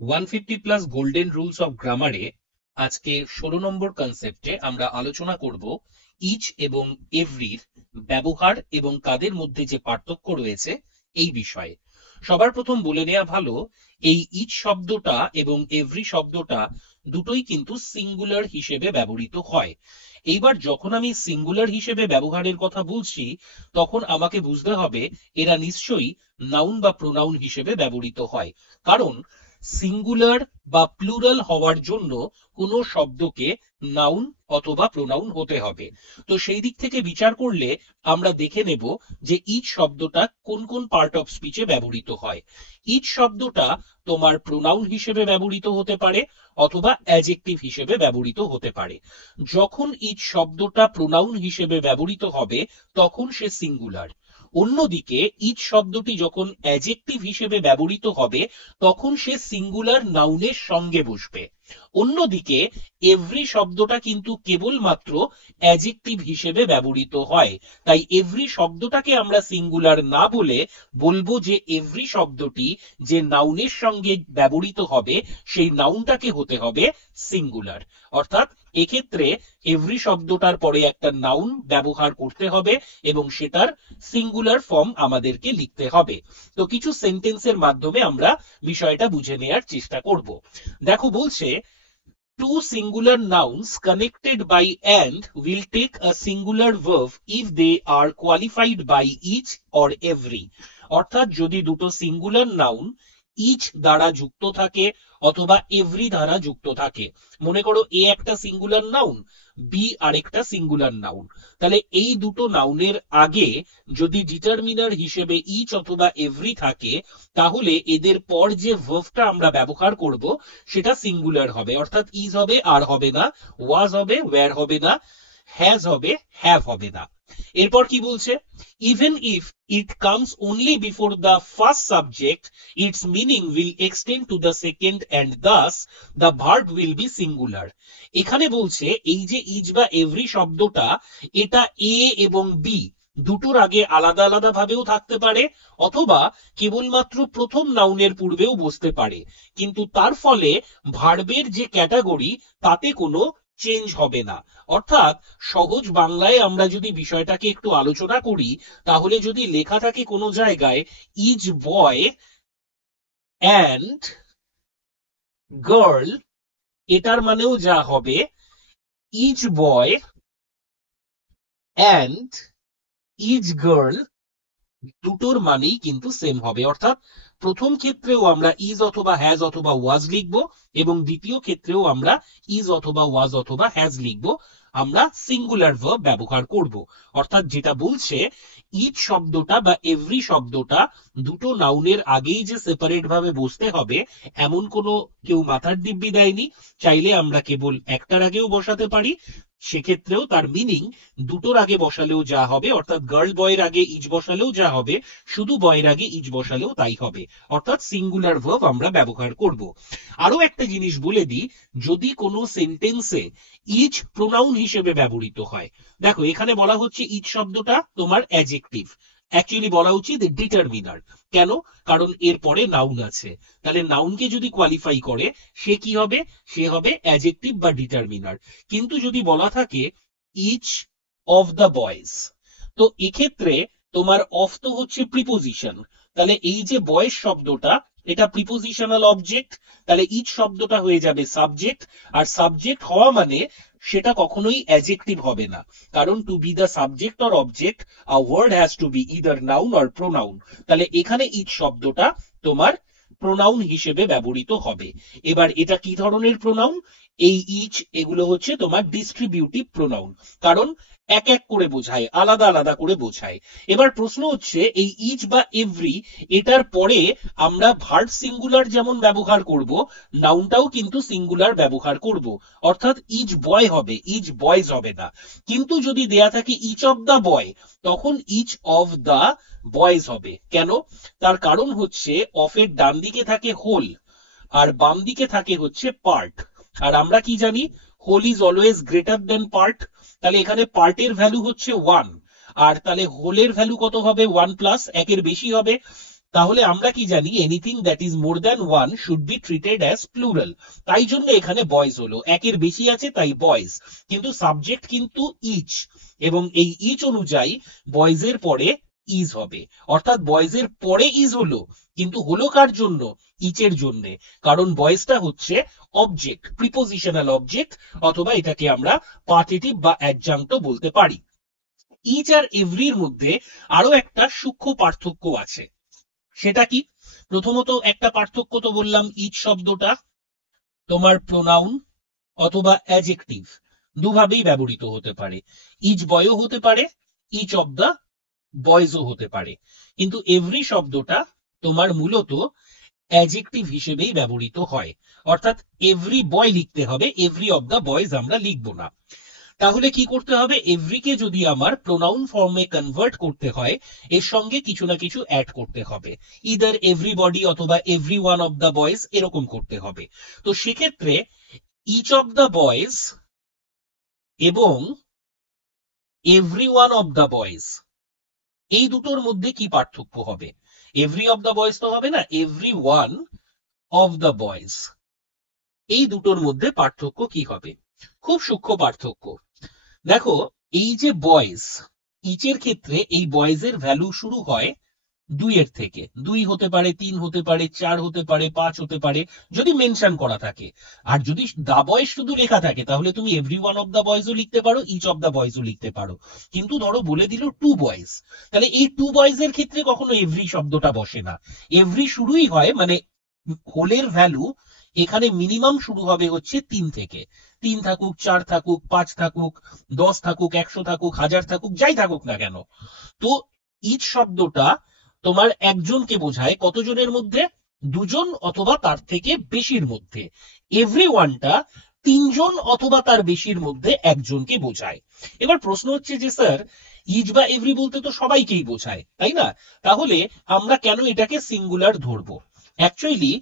150+ golden rules of গ্রামারে আজকে 16 নম্বর কনসেপ্টে আমরা আলোচনা করব ইচ এবং এভরির ব্যবহার এবং কাদের মধ্যে যে পার্থক্য রয়েছে এই বিষয়ে। সবার প্রথম বলে নেওয়া ভালো, এই ইচ শব্দটা এবং এভরি শব্দটা দুটোই কিন্তু সিঙ্গুলার হিসেবে ব্যবহৃত হয়। এইবার যখন আমি সিঙ্গুলার হিসেবে ব্যবহারের কথা বলছি, তখন আমাকে বুঝতে হবে এরা নিশ্চয়ই নাউন বা প্রোনাউন হিসেবে ব্যবহৃত হয়। কারণ সিঙ্গুলার বা প্লুরাল হওয়ার জন্য কোনো শব্দকে নাউন অথবা প্রোনাউন হতে হবে। তো সেই দিক থেকে বিচার করলে আমরা দেখে নেব যে ইচ শব্দটা কোন কোন পার্ট অফ স্পিচে ব্যবহৃত হয়। ইচ শব্দটা তোমার প্রোনাউন হিসেবে ব্যবহৃত হতে পারে অথবা অ্যাডজেক্টিভ হিসেবে ব্যবহৃত হতে পারে। যখন ইচ শব্দটা প্রোনাউন হিসেবে ব্যবহৃত হবে তখন সে সিঙ্গুলার। অন্যদিকে ইচ শব্দটি যখন অ্যাডজেক্টিভ হিসেবে ব্যবহৃত হবে তখন সে সিঙ্গুলার নাউনের সঙ্গে বসবে। অন্যদিকে এভরি শব্দটা কিন্তু কেবলমাত্র অ্যাডজেক্টিভ হিসেবে ব্যবহৃত হয়। তাই এভরি শব্দটাকে আমরা সিঙ্গুলার না বলে বলবো যে এভরি শব্দটি যে নাউনের সঙ্গে ব্যবহৃত হবে সেই নাউনটাকে হতে হবে সিঙ্গুলার। অর্থাৎ এক্ষেত্রে এভরি শব্দটার পরে একটা নাউন ব্যবহার করতে হবে এবং সেটার সিঙ্গুলার ফর্ম আমাদেরকে লিখতে হবে। তো কিছু সেন্টেন্সের মাধ্যমে আমরা বিষয়টা বুঝে নেওয়ার চেষ্টা করব। দেখো বলছে, two singular nouns connected by and will take a singular verb if they are qualified by each or every। অর্থাৎ যদি দুটো সিঙ্গুলার নাউন ইচ দ্বারা যুক্ত থাকে অথবা এভরি দ্বারা যুক্ত থাকে। মনে করো এ একটা সিঙ্গুলার নাউন, বি আরেকটা সিঙ্গুলার নাউন, তাহলে এই দুটো নাউনের আগে যদি ডিটারমিনার হিসেবে ইচ অথবা এভরি থাকে তাহলে এদের পর যে ভার্বটা আমরা ব্যবহার করব সেটা সিঙ্গুলার হবে। অর্থাৎ ইজ হবে, আর হবে না, ওয়াজ হবে, ওয়্যার হবে না, হ্যাজ হবে, হ্যাভ হবে না। এরপর কি বলছে, even if it comes only before the first subject its meaning will extend to the second and thus the verb will be singular। এখানে বলছে এই যে ইজ বা এভরি শব্দটা এটা এ এবং বি দুটোর আগে আলাদা আলাদা ভাবেও থাকতে পারে অথবা কেবলমাত্র প্রথম নাউনের পূর্বেও বসতে পারে, কিন্তু তার ফলে ভার্বের যে ক্যাটাগরি তাতে কোনো চেঞ্জ হবে না। অর্থাৎ সহজ বাংলায় আমরা যদি বিষয়টাকে একটু আলোচনা করি তাহলে যদি লেখা থাকে কোনো জায়গায় ইজ বয় অ্যান্ড গার্ল, এটার মানেও যা হবে is boy and is girl দুটোর মানেই কিন্তু সেম হবে। অর্থাৎ প্রথম ক্ষেত্রেও আমরা ইজ অথবা হ্যাজ অথবা ওয়াজ লিখবো এবং দ্বিতীয় ক্ষেত্রেও আমরা ইজ অথবা ওয়াজ অথবা হ্যাজ লিখবো, আমরা সিঙ্গুলার ভার্ব ব্যবহার করব। অর্থাৎ যেটা বলছে ইচ শব্দটা বা এভরি শব্দটা দুটো নাউনের আগেই যে সেপারেট ভাবে বসতে হবে এমন কোনো কেউ মাথার দিব্যি দেয়নি। চাইলে আমরা কেবল একটার আগেও বসাতে পারি, সেক্ষেত্রেও তার মিনিং দুটোর আগে বসালেও যা হবে, অর্থাৎ গার্ল বয়ের আগে ইজ বসালেও যা হবে শুধু বয়ের আগে ইজ বসালেও তাই হবে। অর্থাৎ সিঙ্গুলার ভার্ব আমরা ব্যবহার করব। আরো একটা জিনিস বলে দিই, যদি কোনো সেন্টেন্সে ইচ প্রোনাউন হিসেবে ব্যবহৃত হয়, দেখো এখানে বলা হচ্ছে ইচ শব্দটা তোমার অ্যাডজেক্টিভ, অ্যাকচুয়ালি বলা উচিত ডিটারমিনার। কেন? কারণ এর পরে নাউন আছে, তাহলে নাউনকে যদি কোয়ালিফাই করে সে কি হবে? সে হবে অ্যাডজেক্টিভ বা ডিটারমিনার। কিন্তু যদি বলা থাকে ইচ অফ দ্য বয়েজ, তো এক্ষেত্রে তোমার অফ তো হচ্ছে প্রিপোজিশন, তাহলে এই যে বয়েজ শব্দটা এটা প্রিপোজিশনাল অবজেক্ট, তাহলে ইচ শব্দটা হয়ে যাবে সাবজেক্ট, আর সাবজেক্ট হওয়া মানে সেটা কখনোই অ্যাডজেক্টিভ হবে না, কারণ to be the subject or object a word has to be either noun or pronoun. তাহলে এখানে ইচ শব্দটা তোমার প্রোনাউন হিসেবে ব্যবহৃত হবে। এবার এটা কি ধরনের প্রোনাউন? এই ইচ এগুলো হচ্ছে তোমার ডিস্ট্রিবিউটিভ প্রোনাউন, কারণ এক এক করে বোঝায়, আলাদা আলাদা করে বোঝায়। এবার প্রশ্ন হচ্ছে এই ইচ বা এভরি এটার পরে আমরা ভার্ব সিঙ্গুলার যেমন ব্যবহার করব, নাউনটাও কিন্তু সিঙ্গুলার ব্যবহার করব। অর্থাৎ ইচ বয় হবে, ইচ বয়েজ হবে না। কিন্তু যদি দেয়া থাকে ইচ অফ দা বয়, তখন ইচ অফ দা বয়েজ হবে। কেন? তার কারণ হচ্ছে অফের ডান দিকে থাকে হোল আর বাম দিকে থাকে হচ্ছে পার্ট, আর আমরা কি জানি whole is always greater than part. তাহলে এখানে পার্টের ভ্যালু হচ্ছে 1, আর তাহলে হোলের ভ্যালু কত হবে? 1 প্লাস, একের বেশি হবে। তাহলে আমরা কি জানি, anything that is more than one should be treated as plural. তাই জন্য এখানে বয়েজ হলো, একের বেশি আছে তাই বয়েজ, কিন্তু সাবজেক্ট কিন্তু ইচ, এবং এই ইচ অনুযায়ী বয়েজের পরে ইজ হবে। অর্থাৎ বয়েজের পরে ইজ হলো, কিন্তু হলো কার জন্য? ইচের জন্য। কারণ বয়েজটা হচ্ছে অবজেক্ট, প্রিপোজিশনাল অবজেক্ট, অথবা এটাকে আমরা পার্টিটিভ বা অ্যাডজাংক্টও বলতে পারি। ইচ আর এভরির মধ্যে আরো একটা সূক্ষ্ম পার্থক্য আছে। সেটা কি? প্রথমত একটা পার্থক্য তো বললাম, ইচ শব্দটা তোমার প্রোনাউন অথবা অ্যাডজেক্টিভ দুভাবেই ব্যবহৃত হতে পারে। ইচ বয়ও হতে পারে, ইচ অফ দ্য বয়েজও হতে পারে। কিন্তু এভরি শব্দটা তোমার মূলত অ্যাডজেক্টিভ হিসেবেই ব্যবহৃত হয়। অর্থাৎ এভরি বয় লিখতে হবে, এভরি অফ দ্য বয়েজ আমরা লিখবো না। তাহলে কি করতে হবে? এভরিকে যদি আমার প্রোনাউন ফর্মে কনভার্ট করতে হয়, এর সঙ্গে কিছু না কিছু অ্যাড করতে হবে, ইদার এভরিবডি অথবা every one of the boys এরকম করতে হবে। তো সেক্ষেত্রে ইচ অফ দ্য বয়েজ এবং every one of the boys, এই দুটোর মধ্যে কি পার্থক্য হবে? এভরি অফ দ্য বয়েজ তো হবে না, every one of the boys, এই দুটোর মধ্যে পার্থক্য কি হবে? খুব সূক্ষ্ম পার্থক্য। দেখো, এই যে বয়েজ, ইচের ক্ষেত্রে এই বয়েজের ভ্যালু শুরু হয় 2 এর থেকে। 2 হতে পারে, 3 হতে পারে, 4 হতে পারে, 5 হতে পারে, যদি মেনশন করা থাকে। আর যদি দা বয়েজ শুধু লেখা থাকে, তাহলে তুমি এভরি ওয়ান অফ দা বয়েজও লিখতে পারো, ইচ অফ দা বয়েজও লিখতে পারো। কিন্তু ধরো বলে দিল 2 বয়েজ, তাহলে এই 2 বয়েজের ক্ষেত্রে কখনো এভরি শব্দটা বসে না। এভরি শুরুই হয়, মানে হোলের ভ্যালু এখানে মিনিমাম শুরু হবে হচ্ছে 3 থেকে। 3 থাকুক, 4 থাকুক, 5 থাকুক, 10 থাকুক, 100 থাকুক, 1000 থাকুক, যাই থাকুক না কেন। তো ইচ শব্দটা তোমার একজনকে বোঝায়, কতজনের মধ্যে? 2 জন অথবা তার থেকে বেশির মধ্যে। এভরি ওয়ানটা 3 জন অথবা তার বেশির মধ্যে একজনকে বোঝায়। এবার প্রশ্ন হচ্ছে যে স্যার, ইচ বা এভরি বলতে তো সবাইকেই বোঝায়, তাই না? তাহলে আমরা কেন এটাকে সিঙ্গুলার ধরবো? অ্যাকচুয়ালি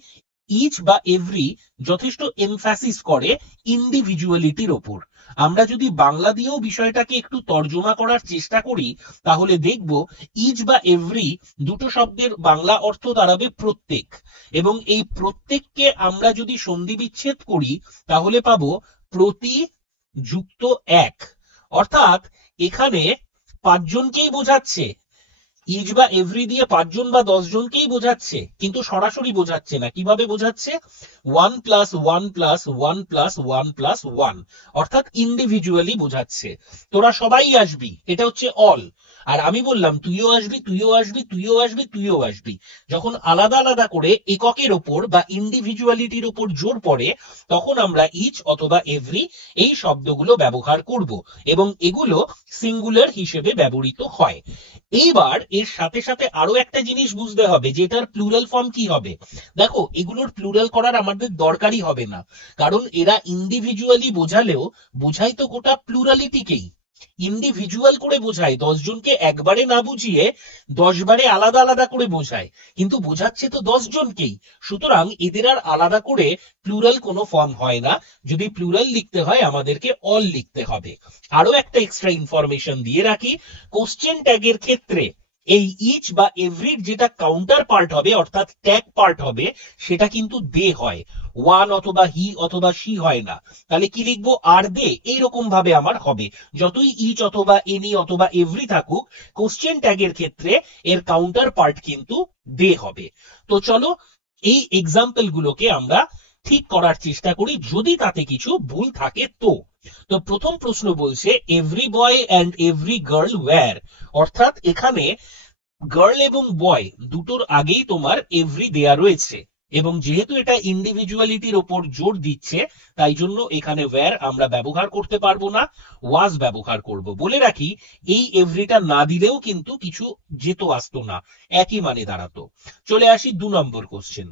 ইচ বা এভরি যথেষ্ট এমফ্যাসিস করে ইন্ডিভিজুয়ালিটির ওপর। আমরা যদি বাংলা দিয়েও বিষয়টাকে একটু তর্জমা করার চেষ্টা করি, তাহলে দেখব ইচ বা এভরি দুটো শব্দের বাংলা অর্থ দাঁড়াবে প্রত্যেক, এবং এই প্রত্যেককে আমরা যদি সন্ধি বিচ্ছেদ করি, তাহলে পাবো প্রতি যুক্ত এক। অর্থাৎ এখানে 5 জনকেই বোঝাচ্ছে, ইচ বা এভরি দিয়ে 5 জন বা 10 জনকেই বোঝাচ্ছে, কিন্তু সরাসরি বোঝাচ্ছে না। কিভাবে বোঝাচ্ছে? 1 প্লাস 1 প্লাস 1 প্লাস 1 প্লাস 1, অর্থাৎ ইন্ডিভিজুয়ালি বোঝাচ্ছে। তোরা সবাই আসবি, এটা হচ্ছে অল। আর আমি বললাম তুইও আসবি, তুইও আসবি, তুইও আসবি, তুইও আসবি। যখন আলাদা আলাদা করে এককের ওপর বা ইন্ডিভিজুয়ালিটির ওপর জোর পড়ে, তখন আমরা ইচ অথবা এভরি এই শব্দগুলো ব্যবহার করব, এবং এগুলো সিঙ্গুলার হিসেবে ব্যবহৃত হয়। এইবার এর সাথে সাথে আরো একটা জিনিস বুঝতে হবে, যে এটার প্লুরাল ফর্ম কি হবে। দেখো, এগুলোর প্লুরাল করার আমাদের দরকারই হবে না, কারণ এরা ইন্ডিভিজুয়ালি বোঝালেও বোঝাই তো গোটা প্লুরালিটিকেই। ইন্ডিভিজুয়াল করে বোঝায়, 10 জনকে একবারে না বুঝিয়ে 10 বারে আলাদা আলাদা করে বোঝায়, কিন্তু বোঝাচ্ছে তো 10 জনকেই। সুতরাং এদের আর আলাদা করে প্লুরাল কোনো ফর্ম হয় না। যদি প্লুরাল লিখতে হয়, আমাদেরকে অল লিখতে হবে। আরো একটা এক্সট্রা ইনফরমেশন দিয়ে রাখি, কোশ্চেন ট্যাগের ক্ষেত্রে এই ইচ বা এভরির যেটা কাউন্টার পার্ট হবে, অর্থাৎ ট্যাগ পার্ট হবে, সেটা কিন্তু দে হয়, ওয়ান অথবা হি অথবা শি হয় না। তাহলে কি লিখবো? আর দে, এইরকম ভাবে আমার হবে। যতই ইচ অথবা এনি অথবা এভরি থাকুক, কোশ্চেন ট্যাগের ক্ষেত্রে এর কাউন্টার পার্ট কিন্তু দে হবে। তো চলো এই এক্সাম্পল গুলোকে আমরা ঠিক করার চেষ্টা করি, যদি তাতে কিছু ভুল থাকে তো। তো প্রথম প্রশ্ন বলছে, every boy and every girl were, অর্থাৎ এখানে গার্ল এবং বয় দুটোর আগেই তোমার এভরি দেয়া রয়েছে, এবং যেহেতু এটা ইন্ডিভিজুয়ালিটির ওপর জোর দিচ্ছে, তাই জন্য এখানে ওয়্যার আমরা ব্যবহার করতে পারবো না, ওয়াজ ব্যবহার করব। বলে রাখি, এই এভরিটা না দিলেও কিন্তু কিছু যেত আসতো না, একই মানে দাঁড়াতো। চলে আসি 2 নম্বর কোশ্চেন।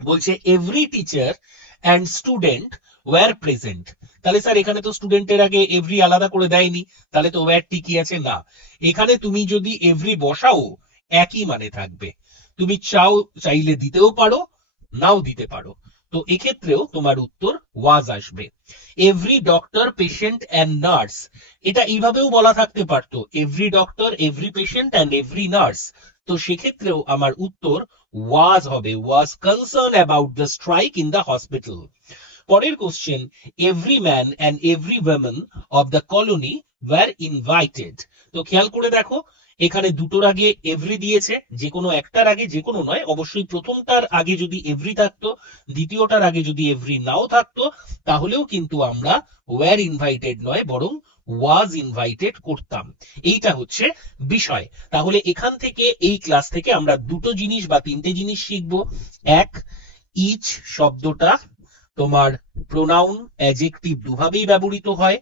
বলছে every teacher and student were present. তাহলে স্যার এখানে তো স্টুডেন্টের আগে এভরি আলাদা করে দেয়নি, তাহলে তো ওয়্যার ঠিকই আছে না। এখানে তুমি যদি এভরি বসাও, একই মানে থাকবে। তুমি চাইলে দিতেও পারো, নাও দিতে পারো। তো এক্ষেত্রেও তোমার উত্তর ওয়াজ আসবে। Every doctor, patient and nurse, এটা এইভাবেও বলা থাকতে পারতো, every doctor, every patient and every nurse. তো সেক্ষেত্রেও আমার উত্তর ওয়াজ হবে, was concern about the strike in the hospital. পরের question, every man and every women of the colony were invited. তো খেয়াল করে দেখো, এখানে দুটোর আগে এভরি দিয়েছে, যে কোনো একটার আগে, যে কোনো নয়, অবশ্যই প্রথমটার আগে যদি এভরি থাকতো, দ্বিতীয়টার আগে যদি এভরি নাও থাকতো, তাহলেও কিন্তু আমরা ওয়ার ইনভাইটেড নয় বরং ওয়াজ ইনভাইটেড করতাম। এইটা হচ্ছে বিষয়। তাহলে এখান থেকে, এই ক্লাস থেকে আমরা দুটো জিনিস বা তিনটে জিনিস শিখবো। এক, ইচ শব্দটা তোমার প্রোনাউন অ্যাডজেক্টিভ দুভাবেই ব্যবহৃত হয়।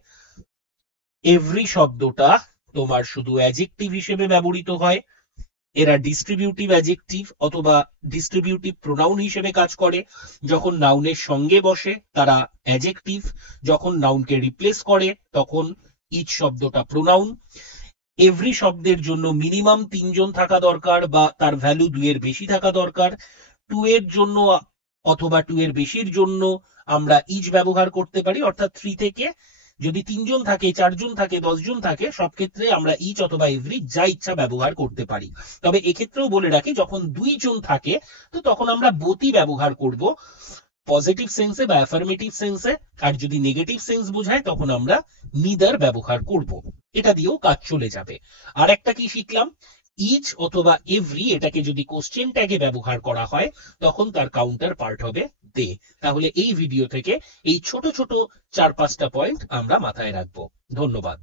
এভরি শব্দটা তোমার শুধু অ্যাডজেক্টিভ হিসেবে ব্যবহৃত হয়। এরা ডিস্ট্রিবিউটিভ অ্যাডজেক্টিভ অথবা ডিস্ট্রিবিউটিভ প্রোনাউন হিসেবে কাজ করে। যখন নাউনের সঙ্গে বসে তারা অ্যাডজেক্টিভ, যখন নাউনকে রিপ্লেস করে তখন ইচ শব্দটা প্রোনাউন। এভরি শব্দের জন্য মিনিমাম 3 জন থাকা দরকার বা তার ভ্যালু 2 এর বেশি থাকা দরকার। 2 এর জন্য অথবা 2 এর বেশির জন্য আমরা ইচ ব্যবহার করতে পারি, অর্থাৎ 3 থেকে যদি 3 জন থাকে, 4 জন থাকে, 10 জন থাকে, সব ক্ষেত্রে আমরা ইচ অথবা এভরি যা ইচ্ছা ব্যবহার করতে পারি। তবে এক্ষেত্রেও বলে রাখি, যখন 2 জন থাকে তো তখন আমরা বোথই ব্যবহার করব, পজিটিভ সেন্সে বা অ্যাফার্মেটিভ সেন্সে। আর যদি নেগেটিভ সেন্স বোঝায় তখন আমরা নিদার ব্যবহার করব। এটা দিয়েও কাজ চলে যাবে। আর একটা কি শিখলাম, ইচ অথবা এভরি এটাকে যদি কোশ্চেন ট্যাগে ব্যবহার করা হয় তখন তার কাউন্টার পার্ট হবে দে। তাহলে এই ভিডিও থেকে এই ছোট ছোট 4-5টা পয়েন্ট আমরা মাথায় রাখবো। ধন্যবাদ।